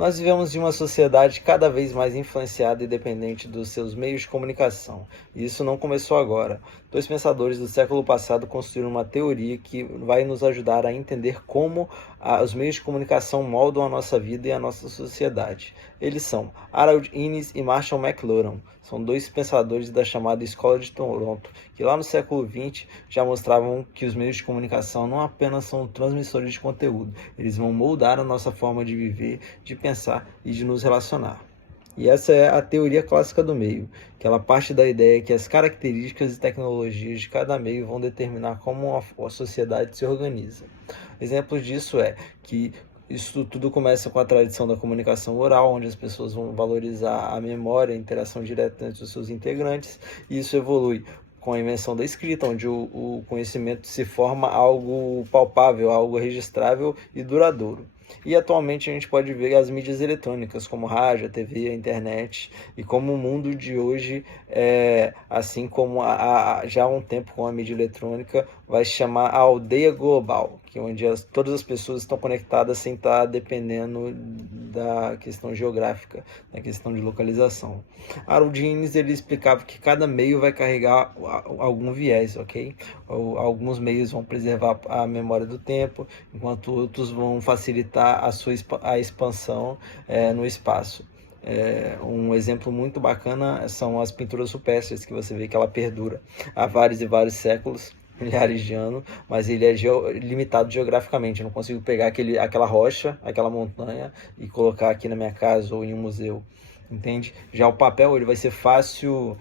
Nós vivemos em uma sociedade cada vez mais influenciada e dependente dos seus meios de comunicação. E isso não começou agora. Dois pensadores do século passado construíram uma teoria que vai nos ajudar a entender como os meios de comunicação moldam a nossa vida e a nossa sociedade. Eles são Harold Innis e Marshall McLuhan. São dois pensadores da chamada Escola de Toronto, que lá no século XX já mostravam que os meios de comunicação não apenas são transmissores de conteúdo, eles vão moldar a nossa forma de viver, de pensar e de nos relacionar. E essa é a teoria clássica do meio, que ela parte da ideia que as características e tecnologias de cada meio vão determinar como a sociedade se organiza. Exemplos disso é que isso tudo começa com a tradição da comunicação oral, onde as pessoas vão valorizar a memória, a interação direta entre os seus integrantes, e isso evolui com a invenção da escrita, onde o conhecimento se forma algo palpável, algo registrável e duradouro. E atualmente a gente pode ver as mídias eletrônicas, como rádio, a TV, a internet, e como o mundo de hoje, assim como já há um tempo com a mídia eletrônica, vai se chamar a aldeia global, que é onde todas as pessoas estão conectadas sem estar dependendo da questão geográfica, da questão de localização. Harold Innis, ele explicava que cada meio vai carregar algum viés, ok? Alguns meios vão preservar a memória do tempo, enquanto outros vão facilitar a expansão no espaço. Um exemplo muito bacana são as pinturas rupestres, que você vê que ela perdura há vários e vários séculos, milhares de anos, mas ele é limitado geograficamente. Eu não consigo pegar aquela rocha, aquela montanha e colocar aqui na minha casa ou em um museu, entende? Já o papel, ele vai ser fácil,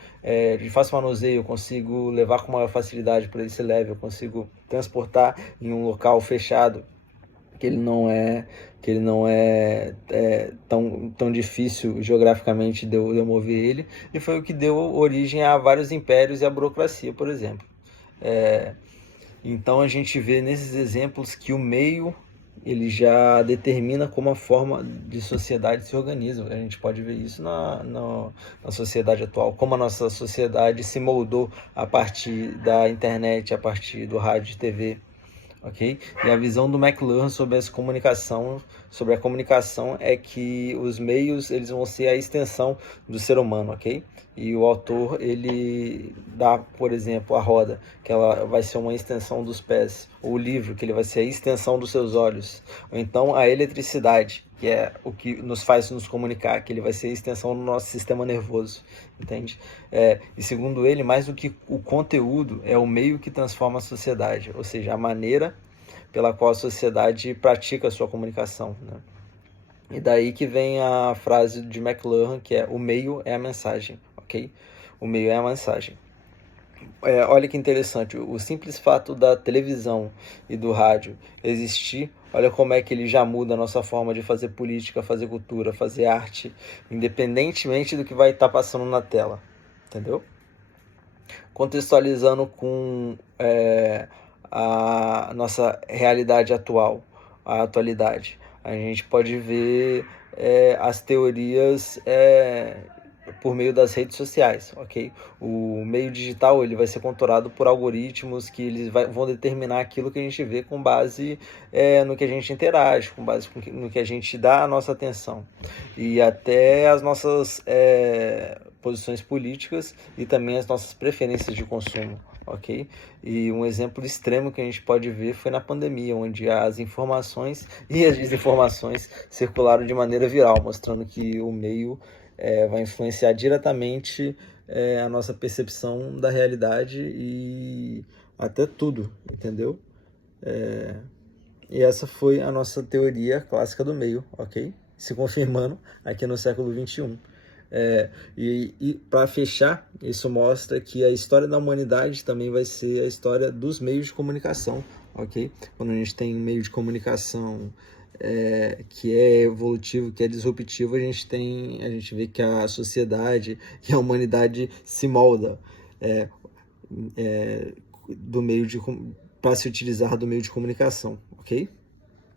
de fácil manuseio, eu consigo levar com maior facilidade para ele ser leve, eu consigo transportar em um local fechado, que ele não é tão difícil geograficamente de eu mover ele, e foi o que deu origem a vários impérios e a burocracia, por exemplo. Então a gente vê nesses exemplos que o meio, ele já determina como a forma de sociedade se organiza. A gente pode ver isso na sociedade atual, como a nossa sociedade se moldou a partir da internet, a partir do rádio e TV. Ok? E a visão do McLuhan sobre a comunicação é que os meios, eles vão ser a extensão do ser humano, ok? E o autor, ele dá, por exemplo, a roda, que ela vai ser uma extensão dos pés, ou o livro, que ele vai ser a extensão dos seus olhos, ou então a eletricidade, que é o que nos faz nos comunicar, que ele vai ser a extensão do nosso sistema nervoso, entende? E segundo ele, mais do que o conteúdo, é o meio que transforma a sociedade, ou seja, a maneira pela qual a sociedade pratica a sua comunicação, né? E daí que vem a frase de McLuhan, que é: o meio é a mensagem, ok? O meio é a mensagem. Olha que interessante, o simples fato da televisão e do rádio existir, olha como é que ele já muda a nossa forma de fazer política, fazer cultura, fazer arte, independentemente do que vai estar passando na tela, entendeu? Contextualizando com a nossa realidade atual, a atualidade, a gente pode ver as teorias por meio das redes sociais, ok? O meio digital, ele vai ser controlado por algoritmos que eles vão determinar aquilo que a gente vê com base no que a gente interage, com base no que a gente dá a nossa atenção, e até as nossas posições políticas e também as nossas preferências de consumo, ok? E um exemplo extremo que a gente pode ver foi na pandemia, onde as informações e as desinformações circularam de maneira viral, mostrando que o meio vai influenciar diretamente a nossa percepção da realidade e até tudo, entendeu? E essa foi a nossa teoria clássica do meio, ok? Se confirmando aqui no século XXI. E para fechar, isso mostra que a história da humanidade também vai ser a história dos meios de comunicação, ok? Quando a gente tem um meio de comunicação que é evolutivo, que é disruptivo, a gente vê que a sociedade e a humanidade se molda do meio para se utilizar do meio de comunicação, ok?